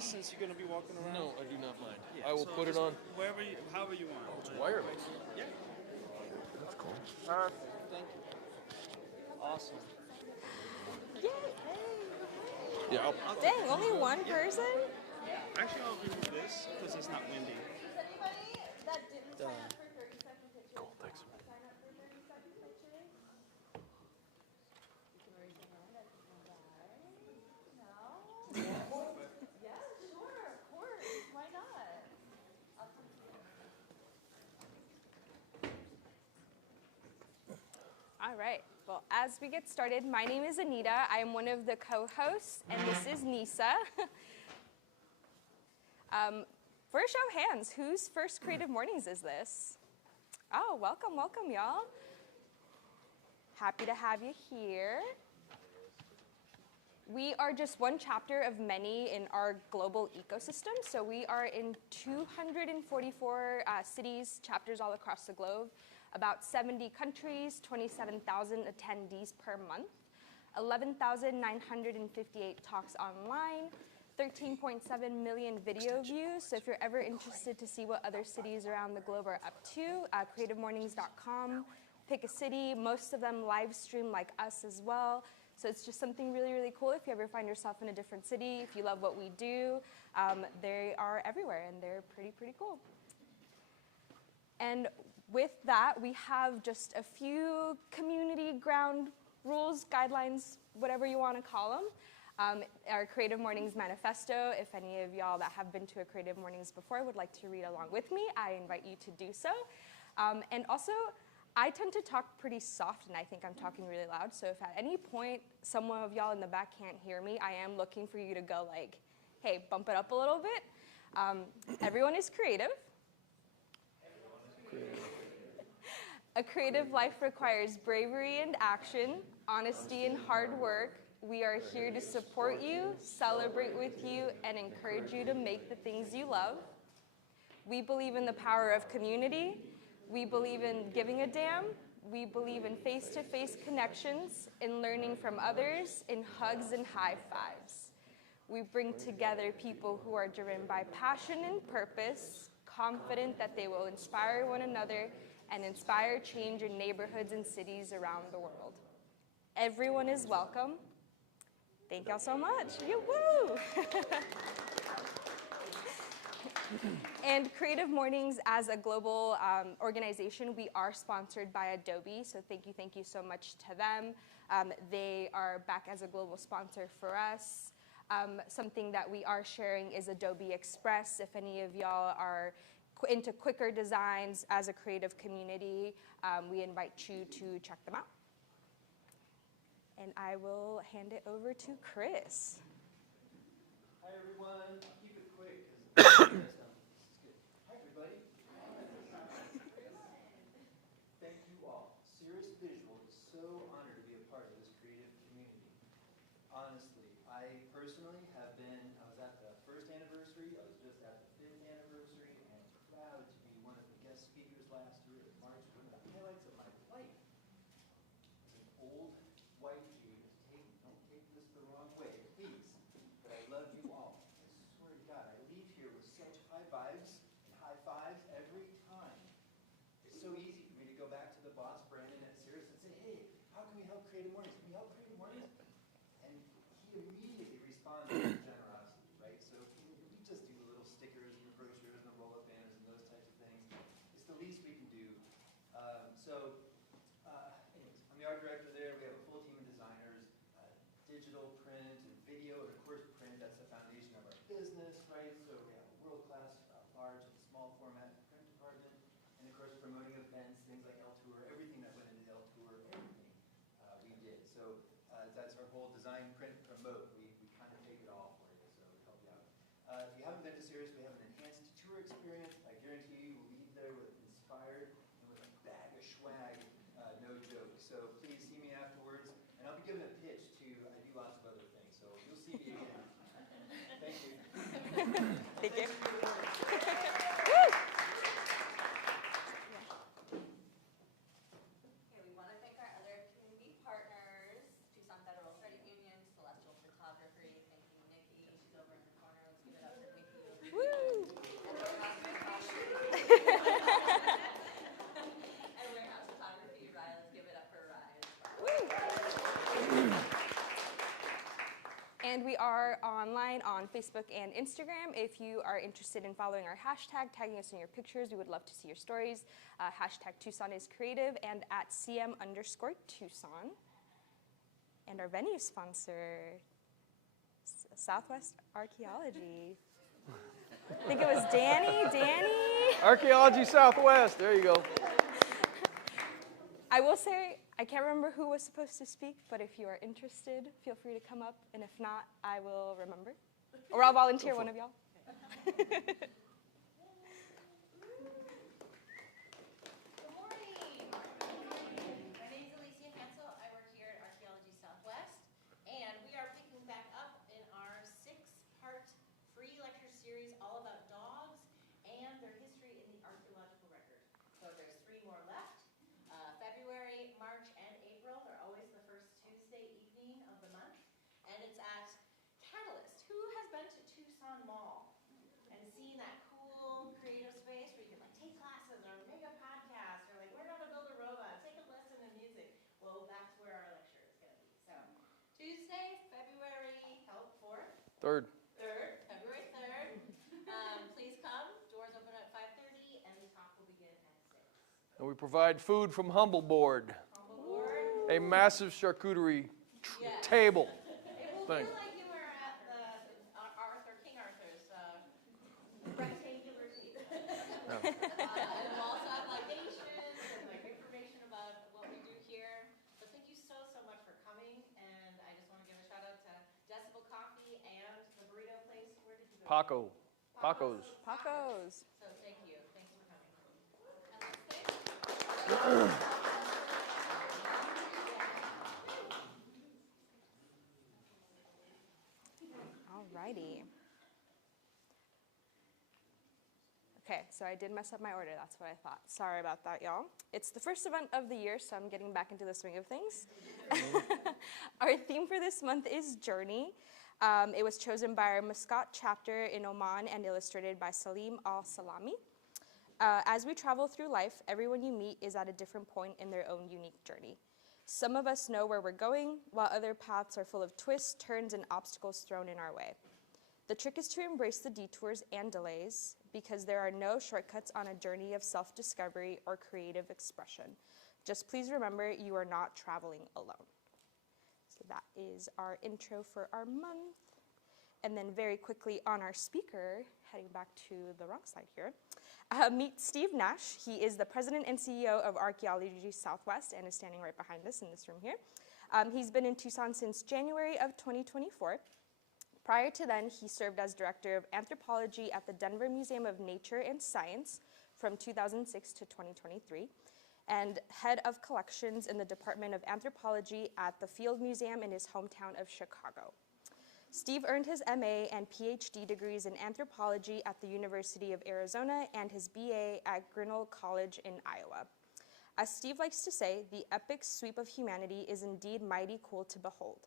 this since you're going to be walking around? No, I do not mind. Yeah, I will so put it on. however you want. Oh, it's wireless. Yeah. That's cool. Thank you. Awesome. Yay! Yeah. Dang, only one person? Actually, I'll remove this because it's not windy. Cool, thanks. All right. Well, as we get started, my name is Anita. I am one of the co-hosts, and this is Nisa. For a show of hands, whose first Creative Mornings is this? Oh, welcome, welcome, y'all. Happy to have you here. We are just one chapter of many in our global ecosystem. So we are in 244 cities, chapters all across the globe, about 70 countries, 27,000 attendees per month, 11,958 talks online, 13.7 million video views. So if you're ever interested to see what other cities around the globe are up to, creativemornings.com, pick a city. Most of them live stream like us as well. So it's just something really, really cool. If you ever find yourself in a different city, if you love what we do, they are everywhere, and they're pretty, pretty cool. And with that, we have just a few community ground rules, guidelines, whatever you want to call them. Our Creative Mornings Manifesto, if any of y'all that have been to a Creative Mornings before would like to read along with me, I invite you to do so. And also, I tend to talk pretty soft, and I think I'm talking really loud, so if at any point someone of y'all in the back can't hear me, I am looking for you to go like, hey, bump it up a little bit. Everyone is creative. A creative life requires bravery and action, honesty and hard work. We are here to support you, celebrate with you, and encourage you to make the things you love. We believe in the power of community. We believe in giving a damn. We believe in face-to-face connections, in learning from others, in hugs and high fives. We bring together people who are driven by passion and purpose, confident that they will inspire one another and inspire change in neighborhoods and cities around the world. Everyone is welcome. Thank y'all so much. Woo! And Creative Mornings, as a global organization, we are sponsored by Adobe, so thank you so much to them. They are back as a global sponsor for us. Something that we are sharing is Adobe Express. If any of y'all are into quicker designs as a creative community, we invite you to check them out. And I will hand it over to Chris. Hi, everyone. I'll keep it quick because Hi, everybody. Thank you all. Cirrus Visual is so honored to be a part of this creative community. Honestly, I personally have been, I was at the first anniversary, I was just at the 5th anniversary, and proud to be one of the guest speakers last year in March. One of the highlights of my life was an old white dude. Don't take this the wrong way, please. But I love you all. I swear to God, I leave here with such high vibes and high fives every time. It's so easy for me to go back to the boss, Brandon at Cirrus, and say, hey, how can we help Creative Mornings? Can we help Creative Mornings? And he immediately responds with generosity, right? So we just do little stickers and the brochures and the roll-up banners and those types of things. It's the least we can do. Anyways, I'm the art director there. We have a full team of designers, digital, print, and video, and of course print. That's the foundation of our business, right? So we have a world-class, large and small format print department, and of course promoting events, things like L Tour, everything that went into L Tour, everything we did. So that's our whole design, print, promote. We kind of take it all for you, so we help you out. If you haven't been to Cirrus, we have an enhanced tour experience. I guarantee you will leave there with inspired and with a bag of swag, no joke. So please see me afterwards, and I'll be giving a pitch to, I do lots of other things, so you'll see me again. Thank you. Thank you. Okay, we want to thank our other community partners, Tucson Federal Credit Union, Celestial Photography. Thank you, Nikki. She's over in the corner. Let's give it up are online on Facebook and Instagram. If you are interested in following our hashtag, tagging us in your pictures, we would love to see your stories. Hashtag Tucson is creative and at CM_Tucson. And our venue sponsor, Southwest Archaeology. I think it was Danny. Archaeology Southwest, there you go. I will say, I can't remember who was supposed to speak, but if you are interested, feel free to come up, and if not, I will remember. Or I'll volunteer one of y'all. Good morning. My name is Alicia Hansel. I work here at Archaeology Southwest, and we are picking back up in our 6-part free lecture series all about dogs and their history in the archaeological record. So there's 3 more left. February, March, and April. They're always the first Tuesday evening of the month. And it's at Catalyst. Who has been to Tucson Mall and seen that cool creative space where you can like take classes or make a podcast or like learn how to build a robot, take a lesson in music? Well, that's where our lecture is going to be. So Tuesday, February 4th. Third. February 3rd. Please come. Doors open at 5:30 and the talk will begin at 6. And we provide food from Humble Board, a massive charcuterie table It will thing. feel like you were at the King Arthur's rectangular table. And we'll also have libations and like information about what we do here. But thank you so much for coming. And I just want to give a shout out to Decibel Coffee and the burrito place. Where did you go? Paco's. Pacos. So thank you. Thanks for coming. And let's say. Alrighty. Okay, so I did mess up my order. That's what I thought. Sorry about that, y'all. It's the first event of the year, so I'm getting back into the swing of things. Our theme for this month is Journey. It was chosen by our Muscat chapter in Oman and illustrated by Salim Al-Salami. As we travel through life, everyone you meet is at a different point in their own unique journey. Some of us know where we're going, while other paths are full of twists, turns, and obstacles thrown in our way. The trick is to embrace the detours and delays, because there are no shortcuts on a journey of self-discovery or creative expression. Just please remember, you are not traveling alone. So that is our intro for our month. And then very quickly on our speaker, heading back to the wrong slide here, meet Steve Nash. He is the president and CEO of Archaeology Southwest and is standing right behind us in this room here. He's been in Tucson since January of 2024. Prior to then, he served as director of anthropology at the Denver Museum of Nature and Science from 2006 to 2023, and head of collections in the Department of Anthropology at the Field Museum in his hometown of Chicago. Steve earned his MA and Ph.D. degrees in anthropology at the University of Arizona and his BA at Grinnell College in Iowa. As Steve likes to say, the epic sweep of humanity is indeed mighty cool to behold.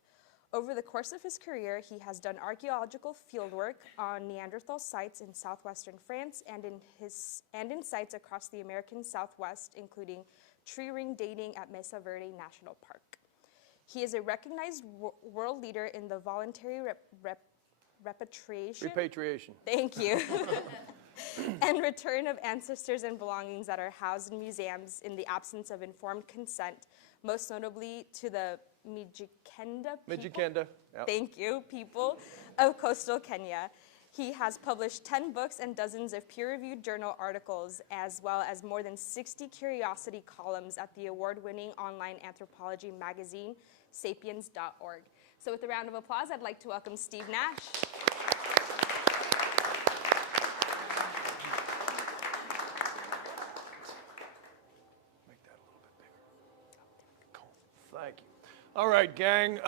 Over the course of his career, he has done archaeological fieldwork on Neanderthal sites in southwestern France and in sites across the American Southwest, including tree ring dating at Mesa Verde National Park. He is a recognized world leader in the voluntary repatriation. Thank you. And return of ancestors and belongings that are housed in museums in the absence of informed consent, most notably to the Mijikenda Mijikenda. Yep. Thank you, people of coastal Kenya. He has published 10 books and dozens of peer-reviewed journal articles, as well as more than 60 curiosity columns at the award-winning online anthropology magazine, sapiens.org. So with a round of applause, I'd like to welcome Steve Nash. Make that a little bit bigger. Cool. Thank you. All right, gang.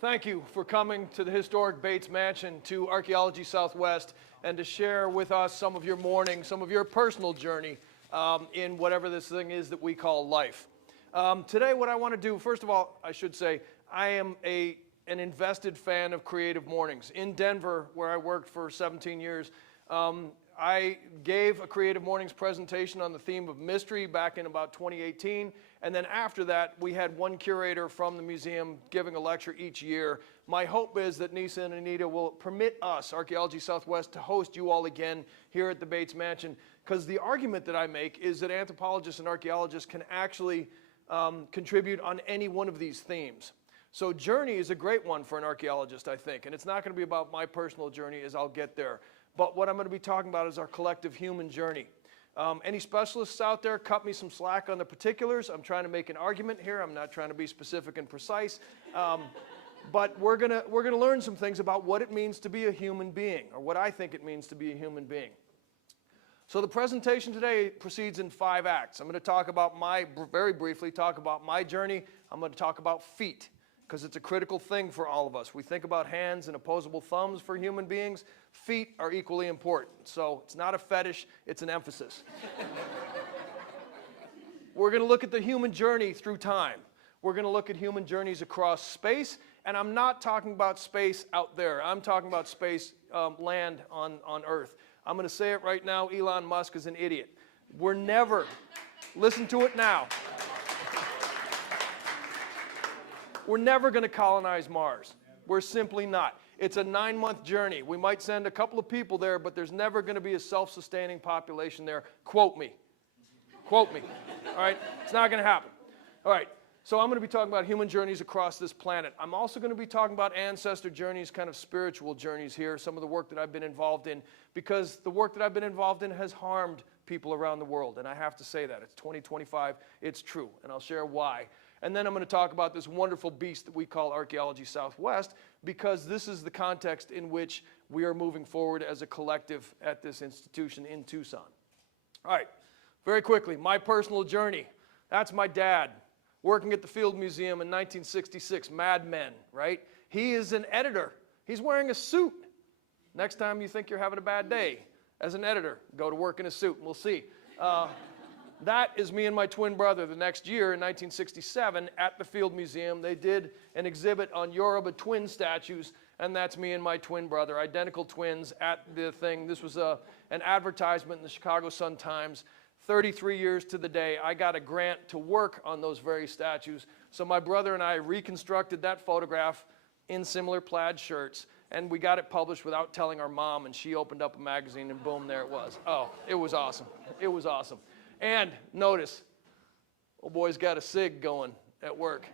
Thank you for coming to the historic Bates Mansion, to Archaeology Southwest, and to share with us some of your morning, some of your personal journey in whatever this thing is that we call life. Today, what I want to do, first of all, I should say, I am an invested fan of creative mornings. In Denver, where I worked for 17 years, I gave a Creative Mornings presentation on the theme of mystery back in about 2018, and then after that, we had one curator from the museum giving a lecture each year. My hope is that Nisa and Anita will permit us, Archaeology Southwest, to host you all again here at the Bates Mansion, because the argument that I make is that anthropologists and archaeologists can actually contribute on any one of these themes. So journey is a great one for an archaeologist, I think, and it's not going to be about my personal journey, as I'll get there. But what I'm going to be talking about is our collective human journey. Any specialists out there, cut me some slack on the particulars. I'm trying to make an argument here. I'm not trying to be specific and precise. But we're gonna learn some things about what it means to be a human being, or what I think it means to be a human being. So the presentation today proceeds in 5 acts. I'm going to talk about very briefly talk about my journey. I'm going to talk about feet, because it's a critical thing for all of us. We think about hands and opposable thumbs for human beings. Feet are equally important. So it's not a fetish, it's an emphasis. We're going to look at the human journey through time. We're going to look at human journeys across space, and I'm not talking about space out there. I'm talking about space, land on Earth. I'm going to say it right now, Elon Musk is an idiot. We're never, listen to it now. We're never going to colonize Mars. We're simply not. It's a 9-month journey. We might send a couple of people there, but there's never going to be a self-sustaining population there. Quote me. Quote me. All right? It's not going to happen. All right. So I'm going to be talking about human journeys across this planet. I'm also going to be talking about ancestor journeys, kind of spiritual journeys here, some of the work that I've been involved in, because the work that I've been involved in has harmed people around the world, and I have to say that. It's 2025. It's true, and I'll share why. And then I'm going to talk about this wonderful beast that we call Archaeology Southwest, because this is the context in which we are moving forward as a collective at this institution in Tucson. All right, very quickly, my personal journey. That's my dad, working at the Field Museum in 1966, Mad Men, right? He is an editor. He's wearing a suit. Next time you think you're having a bad day as an editor, go to work in a suit, and we'll see. That is me and my twin brother. The next year, in 1967, at the Field Museum, they did an exhibit on Yoruba twin statues, and that's me and my twin brother, identical twins at the thing. This was an advertisement in the Chicago Sun-Times. 33 years to the day, I got a grant to work on those very statues. So my brother and I reconstructed that photograph in similar plaid shirts, and we got it published without telling our mom, and she opened up a magazine, and boom, there it was. Oh, it was awesome. It was awesome. And notice, old boy's got a cig going at work.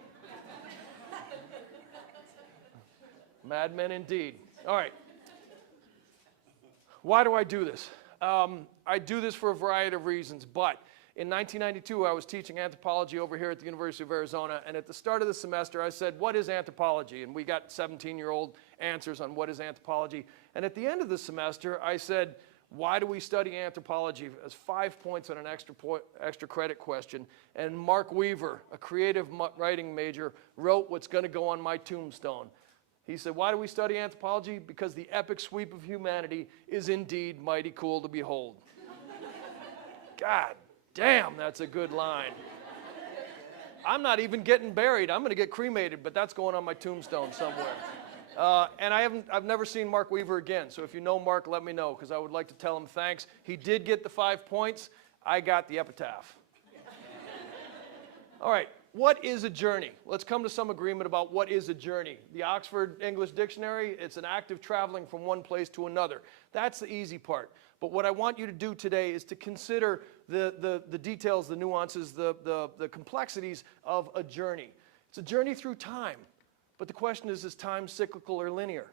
Mad Men indeed. All right. Why do I do this? I do this for a variety of reasons, but in 1992, I was teaching anthropology over here at the University of Arizona, and at the start of the semester, I said, what is anthropology? And we got 17-year-old answers on what is anthropology. And at the end of the semester, I said, why do we study anthropology? As 5 points on an extra credit question. And Mark Weaver, a creative writing major, wrote what's going to go on my tombstone. He said, why do we study anthropology? Because the epic sweep of humanity is indeed mighty cool to behold. God damn, that's a good line. I'm not even getting buried. I'm going to get cremated, but that's going on my tombstone somewhere. And I've never seen Mark Weaver again. So if you know Mark, let me know, because I would like to tell him thanks. He did get the 5 points. I got the epitaph. All right, what is a journey? Let's come to some agreement about what is a journey. The Oxford English Dictionary, it's an act of traveling from one place to another. That's the easy part. But what I want you to do today is to consider the details, the nuances, the complexities of a journey. It's a journey through time. But the question is time cyclical or linear?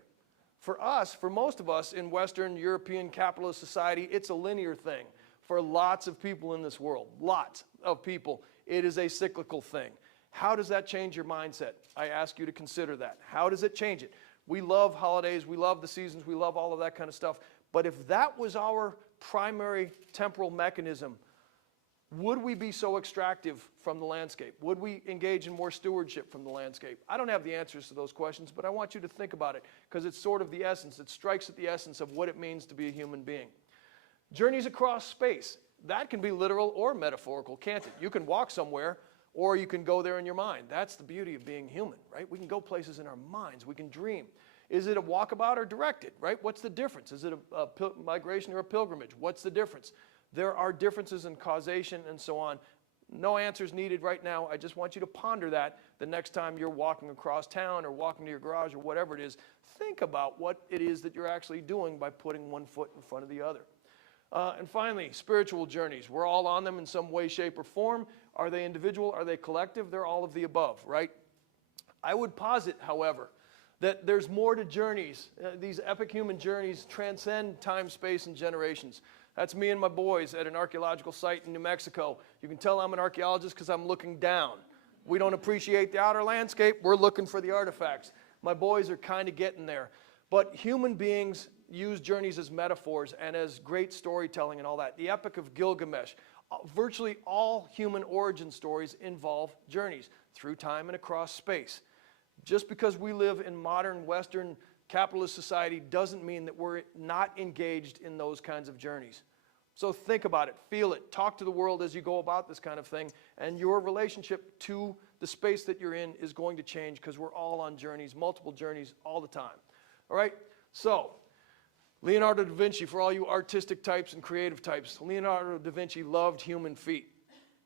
For us, for most of us in Western European capitalist society, it's a linear thing. For lots of people in this world, lots of people, it is a cyclical thing. How does that change your mindset? I ask you to consider that. How does it change it? We love holidays, we love the seasons, we love all of that kind of stuff. But if that was our primary temporal mechanism, would we be so extractive from the landscape? Would we engage in more stewardship from the landscape? I don't have the answers to those questions, but I want you to think about it, because it's sort of the essence. It strikes at the essence of what it means to be a human being. Journeys across space. That can be literal or metaphorical, can't it? You can walk somewhere, or you can go there in your mind. That's the beauty of being human, right? We can go places in our minds. We can dream. Is it a walkabout or directed, right? What's the difference? Is it a migration or a pilgrimage? What's the difference? There are differences in causation and so on. No answers needed right now. I just want you to ponder that the next time you're walking across town or walking to your garage or whatever it is. Think about what it is that you're actually doing by putting one foot in front of the other. And finally, spiritual journeys. We're all on them in some way, shape, or form. Are they individual? Are they collective? They're all of the above, right? I would posit, however, that there's more to journeys. These epic human journeys transcend time, space, and generations. That's me and my boys at an archaeological site in New Mexico. You can tell I'm an archaeologist because I'm looking down. We don't appreciate the outer landscape. We're looking for the artifacts. My boys are kind of getting there. But human beings use journeys as metaphors and as great storytelling and all that. The Epic of Gilgamesh. Virtually all human origin stories involve journeys through time and across space. Just because we live in modern Western capitalist society doesn't mean that we're not engaged in those kinds of journeys. So think about it, feel it, talk to the world as you go about this kind of thing, and your relationship to the space that you're in is going to change because we're all on journeys, multiple journeys all the time. All right, so Leonardo da Vinci, for all you artistic types and creative types, Leonardo da Vinci loved human feet,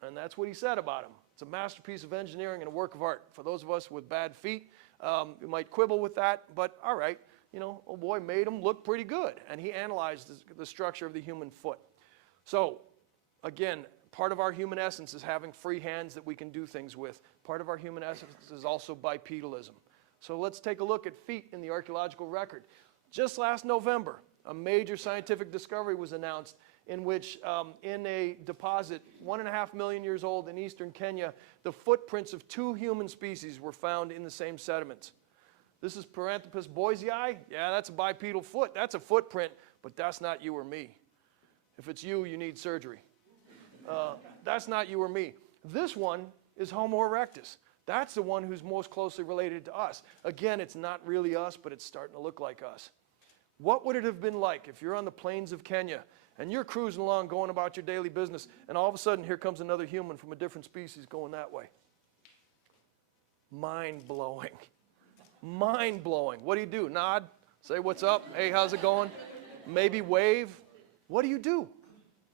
and that's what he said about him. It's a masterpiece of engineering and a work of art. For those of us with bad feet, you might quibble with that, but all right, you know, oh boy, made him look pretty good. And he analyzed the structure of the human foot. So, again, part of our human essence is having free hands that we can do things with. Part of our human essence is also bipedalism. So let's take a look at feet in the archaeological record. Just last November, a major scientific discovery was announced in which in a deposit 1.5 million years old in eastern Kenya, the footprints of 2 human species were found in the same sediments. This is Paranthropus boisei. Yeah, that's a bipedal foot. That's a footprint, but that's not you or me. If it's you, you need surgery. That's not you or me. This one is Homo erectus. That's the one who's most closely related to us. Again, it's not really us, but it's starting to look like us. What would it have been like if you're on the plains of Kenya and you're cruising along going about your daily business and all of a sudden here comes another human from a different species going that way? Mind-blowing. Mind-blowing. What do? Nod? Say what's up? Hey, how's it going? Maybe wave? What do?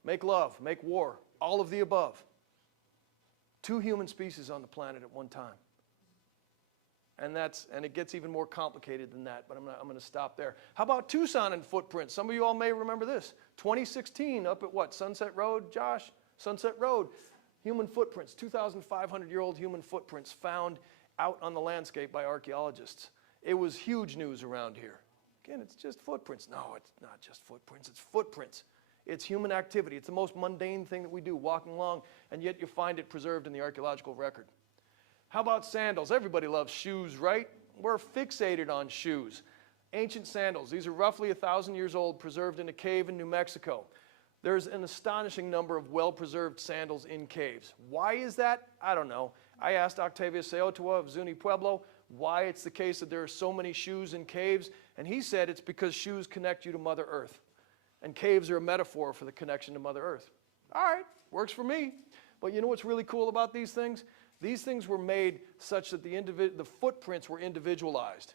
Make love, make war, all of the above. 2 human species on the planet at one time. And it gets even more complicated than that, but I'm going to stop there. How about Tucson and footprints? Some of you all may remember this. 2016, up at what, Sunset Road, Josh? Sunset Road. Human footprints, 2,500-year-old human footprints found out on the landscape by archaeologists. It was huge news around here. Again, it's just footprints. No, it's not just footprints, it's footprints. It's human activity. It's the most mundane thing that we do, walking along, and yet you find it preserved in the archaeological record. How about sandals? Everybody loves shoes, right? We're fixated on shoes. Ancient sandals. These are roughly 1,000 years old, preserved in a cave in New Mexico. There's an astonishing number of well-preserved sandals in caves. Why is that? I don't know. I asked Octavius Seotua of Zuni Pueblo why it's the case that there are so many shoes in caves, and he said it's because shoes connect you to Mother Earth. And caves are a metaphor for the connection to Mother Earth. All right, works for me. But you know what's really cool about these things? These things were made such that the footprints were individualized.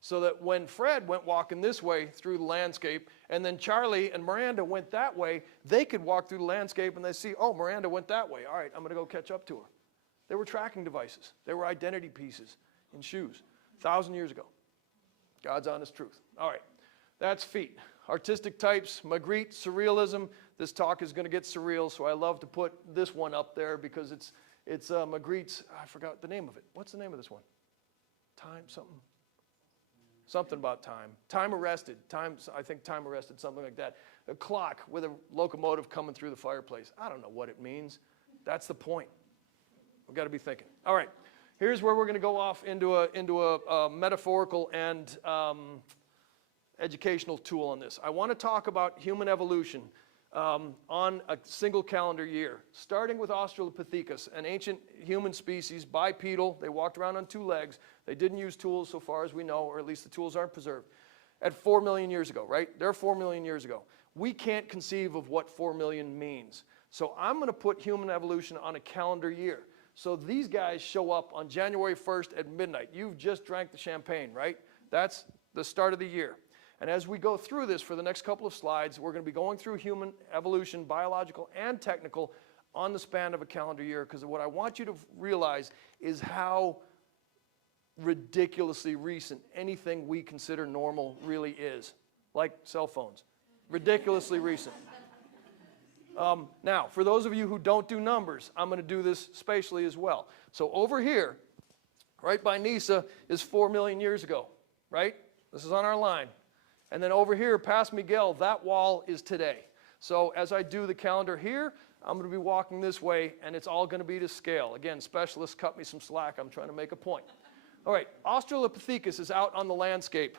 So that when Fred went walking this way through the landscape, and then Charlie and Miranda went that way, they could walk through the landscape and they see, oh, Miranda went that way. All right, I'm going to go catch up to her. They were tracking devices. They were identity pieces in shoes 1,000 years ago. God's honest truth. All right, that's feet. Artistic types, Magritte, surrealism. This talk is going to get surreal, so I love to put this one up there because it's Magritte's, I forgot the name of it. What's the name of this one? Time something? Something about time. Time arrested. I think time arrested, something like that. A clock with a locomotive coming through the fireplace. I don't know what it means. That's the point. We've got to be thinking. All right, here's where we're going to go off into a metaphorical and educational tool on this. I want to talk about human evolution on a single calendar year, starting with Australopithecus, an ancient human species, bipedal. They walked around on 2 legs. They didn't use tools so far as we know, or at least the tools aren't preserved. At 4 million years ago, right? They're 4 million years ago. We can't conceive of what 4 million means. So I'm going to put human evolution on a calendar year. So these guys show up on January 1st at midnight. You've just drank the champagne, right? That's the start of the year. And as we go through this for the next couple of slides, we're going to be going through human evolution, biological and technical, on the span of a calendar year, because what I want you to realize is how ridiculously recent anything we consider normal really is, like cell phones. Ridiculously recent. Now, for those of you who don't do numbers, I'm going to do this spatially as well. So over here, right by Nisa, is 4 million years ago, right? This is on our line. And then over here, past Miguel, that wall is today. So as I do the calendar here, I'm going to be walking this way, and it's all going to be to scale. Again, specialists, cut me some slack. I'm trying to make a point. All right, Australopithecus is out on the landscape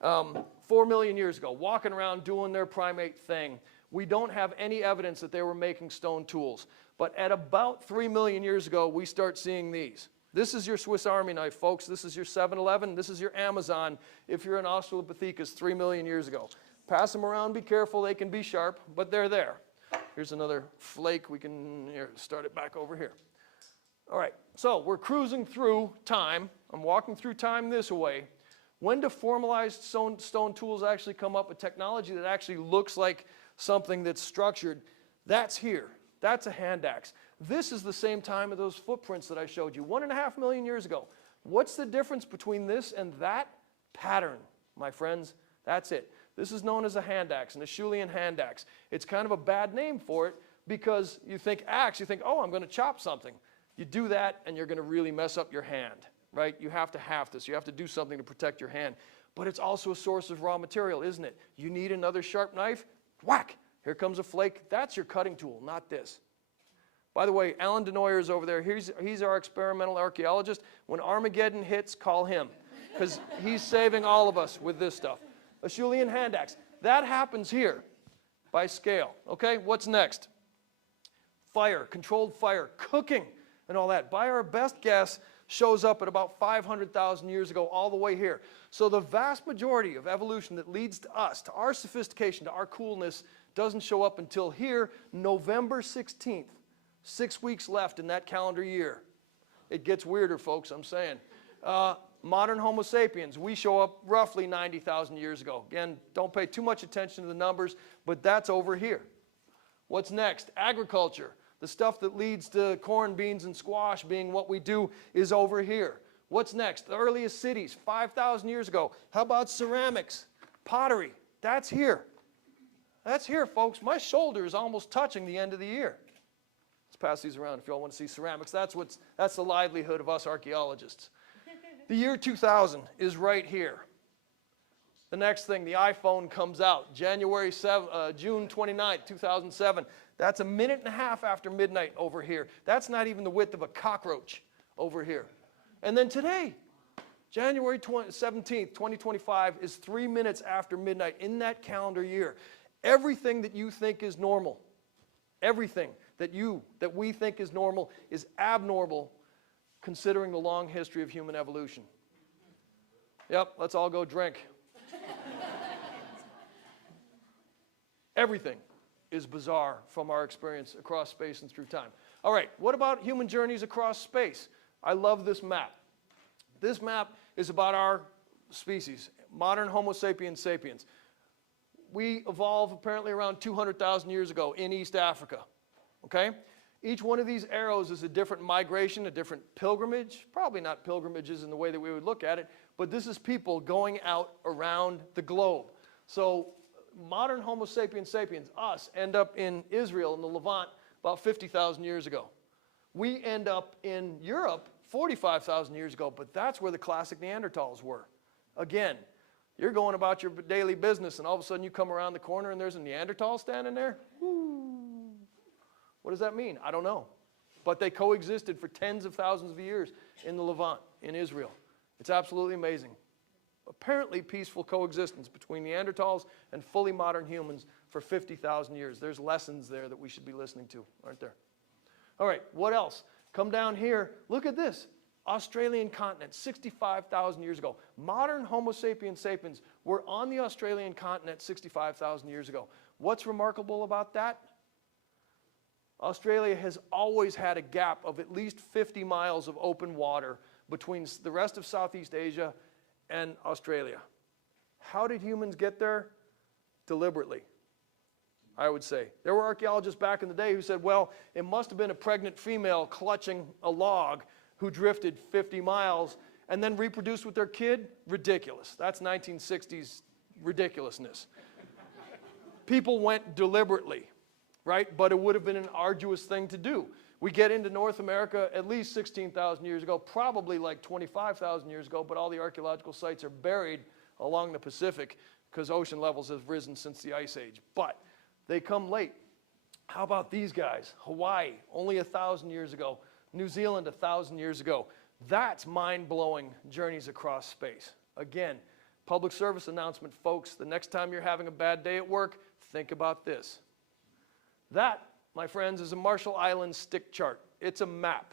4 million years ago, walking around doing their primate thing. We don't have any evidence that they were making stone tools. But at about 3 million years ago, we start seeing these. This is your Swiss Army knife, folks. This is your 7-Eleven. This is your Amazon if you're an Australopithecus 3 million years ago. Pass them around, be careful. They can be sharp, but they're there. Here's another flake. We can start it back over here. All right, so we're cruising through time. I'm walking through time this way. When do formalized stone tools actually come up with technology that actually looks like something that's structured? That's here. That's a hand axe. This is the same time of those footprints that I showed you, 1.5 million years ago. What's the difference between this and that? Pattern, my friends. That's it. This is known as a hand axe, an Acheulean hand axe. It's kind of a bad name for it because you think axe, you think, oh, I'm going to chop something. You do that and you're going to really mess up your hand, right? You have to have this. You have to do something to protect your hand. But it's also a source of raw material, isn't it? You need another sharp knife? Whack! Here comes a flake. That's your cutting tool, not this. By the way, Alan Denoyer is over there. He's our experimental archaeologist. When Armageddon hits, call him, because he's saving all of us with this stuff. Acheulean hand axe. That happens here by scale. Okay, what's next? Fire, controlled fire, cooking, and all that. By our best guess, shows up at about 500,000 years ago, all the way here. So the vast majority of evolution that leads to us, to our sophistication, to our coolness, doesn't show up until here, November 16th. 6 weeks left in that calendar year. It gets weirder, folks, I'm saying. Modern Homo sapiens, we show up roughly 90,000 years ago. Again, don't pay too much attention to the numbers, but that's over here. What's next? Agriculture. The stuff that leads to corn, beans, and squash being what we do is over here. What's next? The earliest cities, 5,000 years ago. How about ceramics? Pottery. That's here. That's here, folks. My shoulder is almost touching the end of the year. Let's pass these around if you all want to see ceramics. That's the livelihood of us archaeologists. The year 2000 is right here. The next thing, the iPhone comes out, June 29th, 2007. That's a minute and a half after midnight over here. That's not even the width of a cockroach over here. And then today, January 17th, 2025, is 3 minutes after midnight in that calendar year. Everything that you think is normal, everything that we think is normal is abnormal considering the long history of human evolution. Yep, let's all go drink. Everything is bizarre from our experience across space and through time. All right, what about human journeys across space? I love this map. This map is about our species, modern Homo sapiens sapiens. We evolved apparently around 200,000 years ago in East Africa, okay? Each one of these arrows is a different migration, a different pilgrimage. Probably not pilgrimages in the way that we would look at it, but this is people going out around the globe. So modern Homo sapiens sapiens, us, end up in Israel in the Levant about 50,000 years ago. We end up in Europe 45,000 years ago, but that's where the classic Neanderthals were. Again, you're going about your daily business and all of a sudden you come around the corner and there's a Neanderthal standing there? Woo. What does that mean? I don't know. But they coexisted for tens of thousands of years in the Levant, in Israel. It's absolutely amazing. Apparently peaceful coexistence between Neanderthals and fully modern humans for 50,000 years. There's lessons there that we should be listening to, aren't there? All right, what else? Come down here. Look at this. Australian continent, 65,000 years ago. Modern Homo sapiens sapiens were on the Australian continent 65,000 years ago. What's remarkable about that? Australia has always had a gap of at least 50 miles of open water between the rest of Southeast Asia and Australia. How did humans get there? Deliberately, I would say. There were archaeologists back in the day who said, well, it must have been a pregnant female clutching a log who drifted 50 miles and then reproduced with their kid. Ridiculous. That's 1960s ridiculousness. People went deliberately, right? But it would have been an arduous thing to do. We get into North America at least 16,000 years ago, probably like 25,000 years ago, but all the archaeological sites are buried along the Pacific because ocean levels have risen since the Ice Age. But they come late. How about these guys? Hawaii, only 1,000 years ago. New Zealand, 1,000 years ago. That's mind-blowing journeys across space. Again, public service announcement, folks. The next time you're having a bad day at work, think about this. That, my friends, is a Marshall Islands stick chart. It's a map.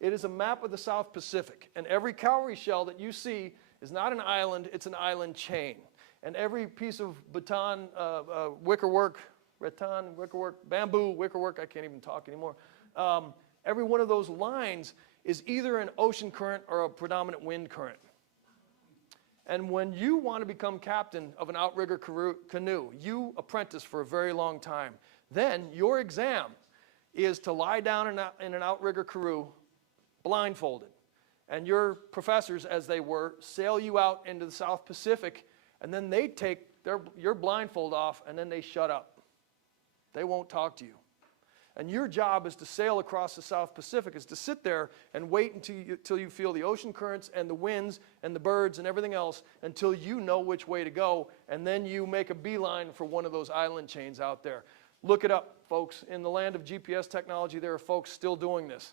It is a map of the South Pacific. And every cowrie shell that you see is not an island, it's an island chain. And every piece of rattan, wickerwork, bamboo, wickerwork, I can't even talk anymore. Every one of those lines is either an ocean current or a predominant wind current. And when you want to become captain of an outrigger canoe, you apprentice for a very long time. Then your exam is to lie down in an outrigger canoe blindfolded. And your professors, as they were, sail you out into the South Pacific, and then they take your blindfold off, and then they shut up. They won't talk to you. And your job is to sail across the South Pacific, is to sit there and wait until you feel the ocean currents and the winds and the birds and everything else until you know which way to go, and then you make a beeline for one of those island chains out there. Look it up, folks. In the land of GPS technology, there are folks still doing this.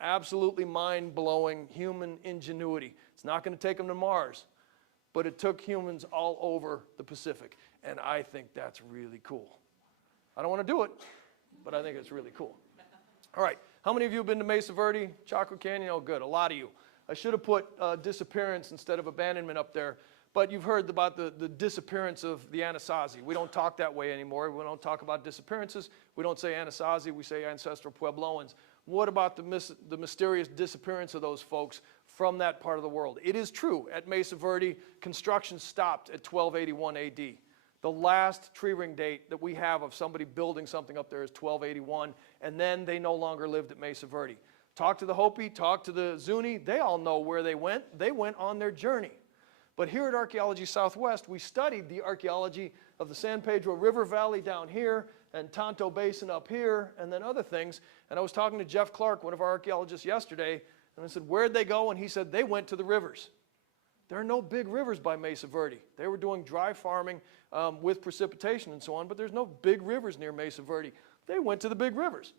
Absolutely mind-blowing human ingenuity. It's not going to take them to Mars, but it took humans all over the Pacific, and I think that's really cool. I don't want to do it, but I think it's really cool. All right, how many of you have been to Mesa Verde, Chocolate Canyon? Oh, good, a lot of you. I should have put disappearance instead of abandonment up there, but you've heard about the disappearance of the Anasazi. We don't talk that way anymore. We don't talk about disappearances. We don't say Anasazi, we say ancestral Puebloans. What about the mysterious disappearance of those folks from that part of the world? It is true, at Mesa Verde, construction stopped at 1281 AD. The last tree ring date that we have of somebody building something up there is 1281, and then they no longer lived at Mesa Verde. Talk to the Hopi, talk to the Zuni, they all know where they went. They went on their journey. But here at Archaeology Southwest, we studied the archaeology of the San Pedro River Valley down here, and Tonto Basin up here, and then other things. And I was talking to Jeff Clark, one of our archaeologists, yesterday, and I said, where'd they go? And he said, they went to the rivers. There are no big rivers by Mesa Verde. They were doing dry farming with precipitation and so on, but there's no big rivers near Mesa Verde. They went to the big rivers.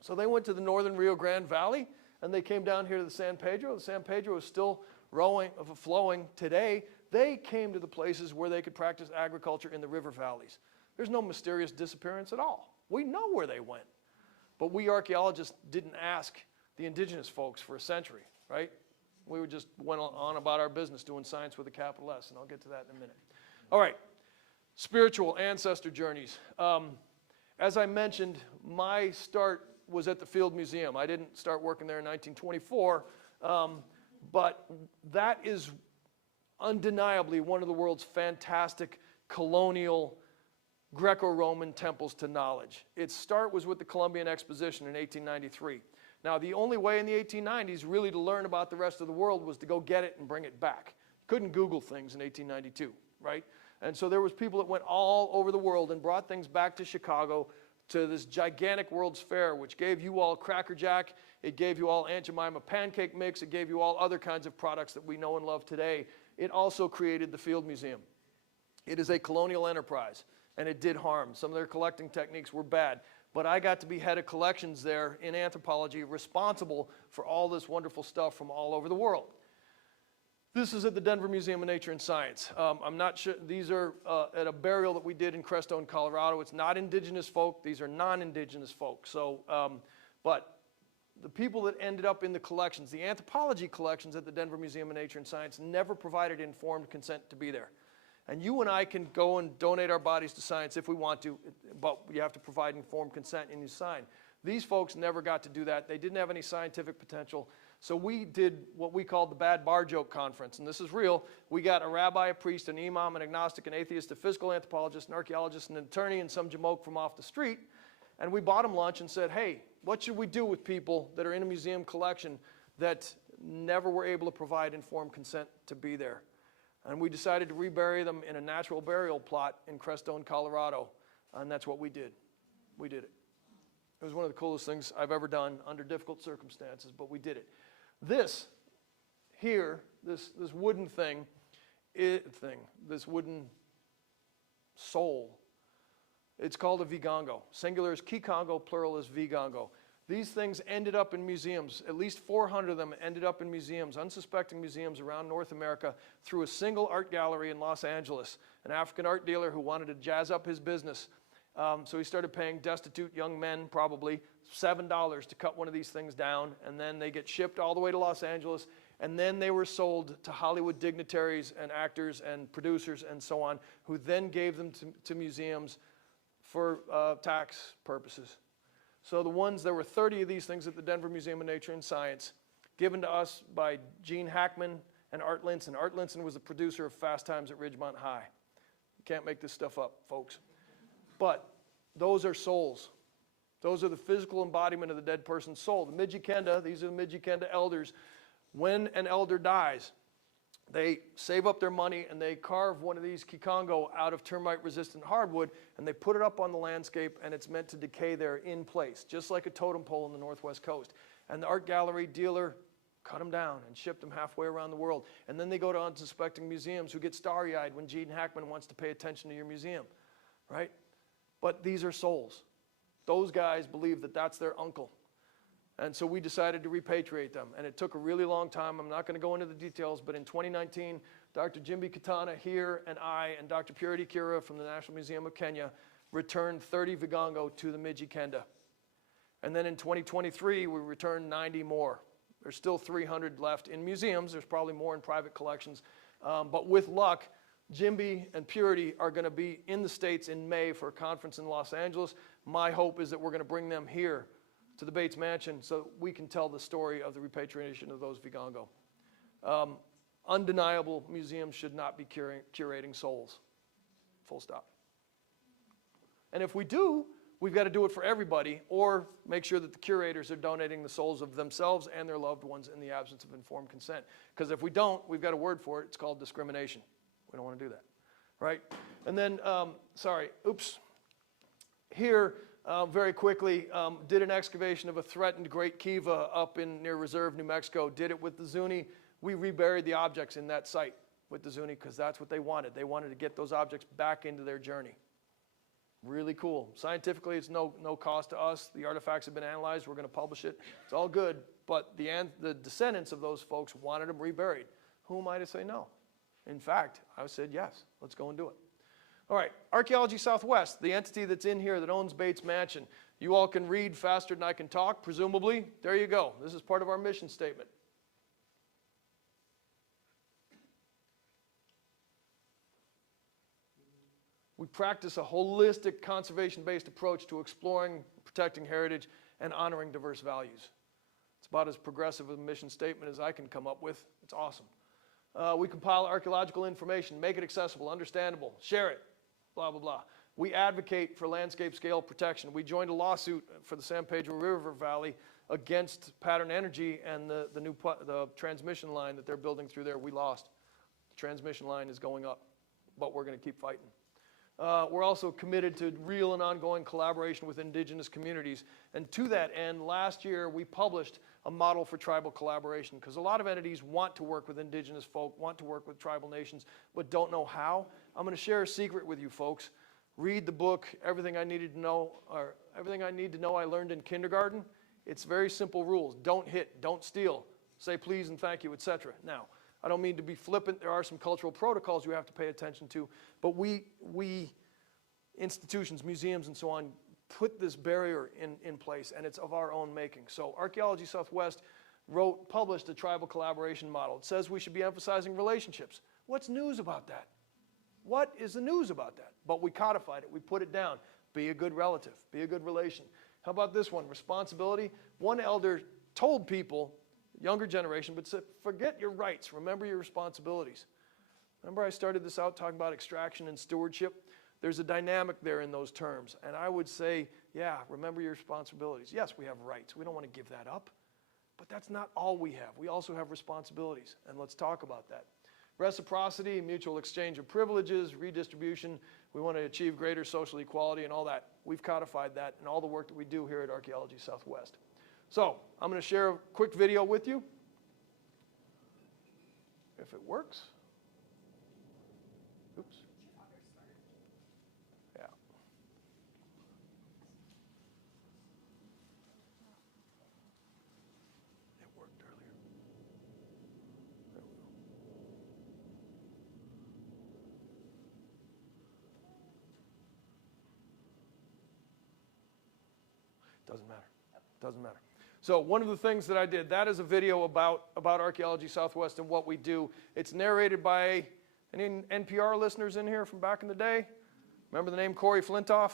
So they went to the northern Rio Grande Valley, and they came down here to the San Pedro. The San Pedro is still flowing today. They came to the places where they could practice agriculture in the river valleys. There's no mysterious disappearance at all. We know where they went. But we archaeologists didn't ask the indigenous folks for a century, right? We just went on about our business doing science with a capital S, and I'll get to that in a minute. All right, spiritual ancestor journeys. As I mentioned, my start was at the Field Museum. I didn't start working there in 1924, but that is undeniably one of the world's fantastic colonial Greco-Roman temples to knowledge. Its start was with the Columbian Exposition in 1893. Now, the only way in the 1890s really to learn about the rest of the world was to go get it and bring it back. Couldn't Google things in 1892, right? And so there was people that went all over the world and brought things back to Chicago to this gigantic World's Fair, which gave you all Cracker Jack, it gave you all Aunt Jemima pancake mix, it gave you all other kinds of products that we know and love today. It also created the Field Museum. It is a colonial enterprise, and it did harm. Some of their collecting techniques were bad. But I got to be head of collections there in anthropology, responsible for all this wonderful stuff from all over the world. This is at the Denver Museum of Nature and Science. I'm not sure, these are at a burial that we did in Crestone, Colorado. It's not indigenous folk, these are non-indigenous folk. So, but the people that ended up in the collections, the anthropology collections at the Denver Museum of Nature and Science never provided informed consent to be there. And you and I can go and donate our bodies to science if we want to, but you have to provide informed consent and you sign. These folks never got to do that. They didn't have any scientific potential. So we did what we called the Bad Bar Joke Conference, and this is real. We got a rabbi, a priest, an imam, an agnostic, an atheist, a physical anthropologist, an archaeologist, an attorney, and some jamoke from off the street. And we bought them lunch and said, hey, what should we do with people that are in a museum collection that never were able to provide informed consent to be there? And we decided to rebury them in a natural burial plot in Crestone, Colorado. And that's what we did. We did it. It was one of the coolest things I've ever done under difficult circumstances, but we did it. This here, this wooden thing, this wooden soul, it's called a vigango. Singular is kikongo, plural is vigango. These things ended up in museums. At least 400 of them ended up in museums, unsuspecting museums around North America, through a single art gallery in Los Angeles. An African art dealer who wanted to jazz up his business. So he started paying destitute young men, probably, $7 to cut one of these things down, and then they get shipped all the way to Los Angeles, and then they were sold to Hollywood dignitaries and actors and producers and so on, who then gave them to museums for tax purposes. So the ones, there were 30 of these things at the Denver Museum of Nature and Science, given to us by Gene Hackman and Art Linson. Art Linson was the producer of Fast Times at Ridgemont High. You can't make this stuff up, folks. But those are souls. Those are the physical embodiment of the dead person's soul. The Mijikenda, these are the Mijikenda elders. When an elder dies, they save up their money and they carve one of these kikongo out of termite-resistant hardwood, and they put it up on the landscape, and it's meant to decay there in place, just like a totem pole on the Northwest coast. And the art gallery dealer cut them down and shipped them halfway around the world. And then they go to unsuspecting museums who get starry-eyed when Gene Hackman wants to pay attention to your museum, right? But these are souls. Those guys believe that that's their uncle. And so we decided to repatriate them. And it took a really long time. I'm not going to go into the details, but in 2019, Dr. Jimby Katana here and I and Dr. Ph.D. Kira from the National Museum of Kenya returned 30 vigango to the Mijikenda. And then in 2023, we returned 90 more. There's still 300 left in museums. There's probably more in private collections. But with luck, Jimby and Purity are going to be in the States in May for a conference in Los Angeles. My hope is that we're going to bring them here to the Bates Mansion so we can tell the story of the repatriation of those vigango. Undeniable, museums should not be curating souls. Full stop. And if we do, we've got to do it for everybody, or make sure that the curators are donating the souls of themselves and their loved ones in the absence of informed consent. Because if we don't, we've got a word for it. It's called discrimination. We don't want to do that, right? And then, Here, very quickly, did an excavation of a threatened great kiva up in near Reserve, New Mexico. Did it with the Zuni. We reburied the objects in that site with the Zuni because that's what they wanted. They wanted to get those objects back into their journey. Really cool. Scientifically, it's no cost to us. The artifacts have been analyzed. We're going to publish it. It's all good. But the descendants of those folks wanted them reburied. Who am I to say no? In fact, I said, yes, let's go and do it. All right, Archaeology Southwest, the entity that's in here that owns Bates Mansion. You all can read faster than I can talk, presumably. There you go. This is part of our mission statement. We practice a holistic, conservation-based approach to exploring, protecting heritage, and honoring diverse values. It's about as progressive a mission statement as I can come up with. It's awesome. We compile archaeological information, make it accessible, understandable, share it, blah, blah, blah. We advocate for landscape scale protection. We joined a lawsuit for the San Pedro River Valley against Pattern Energy and the transmission line that they're building through there. We lost. The transmission line is going up, but we're going to keep fighting. We're also committed to real and ongoing collaboration with indigenous communities. And to that end, last year we published a model for tribal collaboration because a lot of entities want to work with indigenous folk, want to work with tribal nations, but don't know how. I'm going to share a secret with you folks. Read the book, Everything I Needed to Know, or Everything I Need to Know I Learned in Kindergarten. It's very simple rules. Don't hit, don't steal, say please and thank you, etc. Now, I don't mean to be flippant. There are some cultural protocols you have to pay attention to, but we institutions, museums, and so on, put this barrier in place, and it's of our own making. So Archaeology Southwest published a tribal collaboration model. It says we should be emphasizing relationships. What's news about that? What is the news about that? But we codified it. We put it down. Be a good relative. Be a good relation. How about this one? Responsibility. One elder told people, younger generation, but forget your rights, remember your responsibilities. Remember I started this out talking about extraction and stewardship? There's a dynamic there in those terms. And I would say, yeah, remember your responsibilities. Yes, we have rights. We don't want to give that up. But that's not all we have. We also have responsibilities. And let's talk about that. Reciprocity, mutual exchange of privileges, redistribution. We want to achieve greater social equality and all that. We've codified that in all the work that we do here at Archaeology Southwest. So I'm going to share a quick video with you. If it works. Oops. Yeah. It worked earlier. There we go. Doesn't matter. Doesn't matter. So one of the things that I did, that is a video about Archaeology Southwest and what we do. It's narrated by any NPR listeners in here from back in the day? Remember the name Corey Flintoff?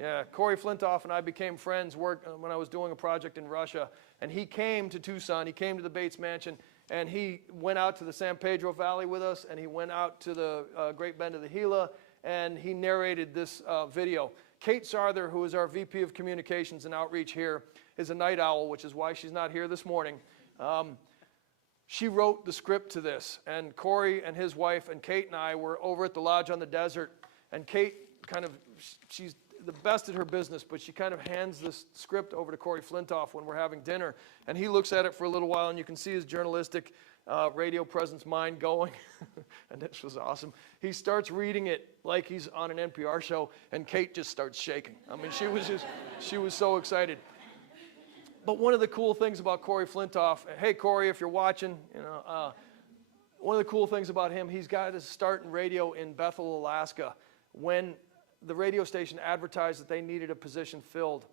Yeah, Corey Flintoff and I became friends when I was doing a project in Russia. And he came to Tucson, he came to the Bates Mansion, and he went out to the San Pedro Valley with us, and he went out to the Great Bend of the Gila, and he narrated this video. Kate Sarther, who is our VP of Communications and Outreach here, is a night owl, which is why she's not here this morning. She wrote the script to this, and Corey and his wife and Kate and I were over at the Lodge on the Desert, and Kate she's the best at her business, but she kind of hands this script over to Corey Flintoff when we're having dinner, and he looks at it for a little while, and you can see his journalistic radio presence mind going, and this was awesome. He starts reading it like he's on an NPR show, and Kate just starts shaking. I mean, she was so excited. But one of the cool things about Corey Flintoff, hey Corey, if you're watching, one of the cool things about him, he's got his start in radio in Bethel, Alaska, when the radio station advertised that they needed a position filled.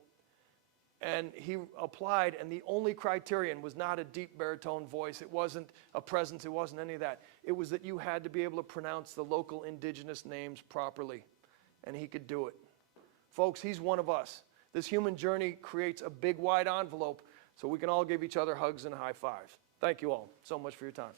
And he applied, and the only criterion was not a deep baritone voice. It wasn't a presence. It wasn't any of that. It was that you had to be able to pronounce the local indigenous names properly, and he could do it. Folks, he's one of us. This human journey creates a big, wide envelope so we can all give each other hugs and high fives. Thank you all so much for your time.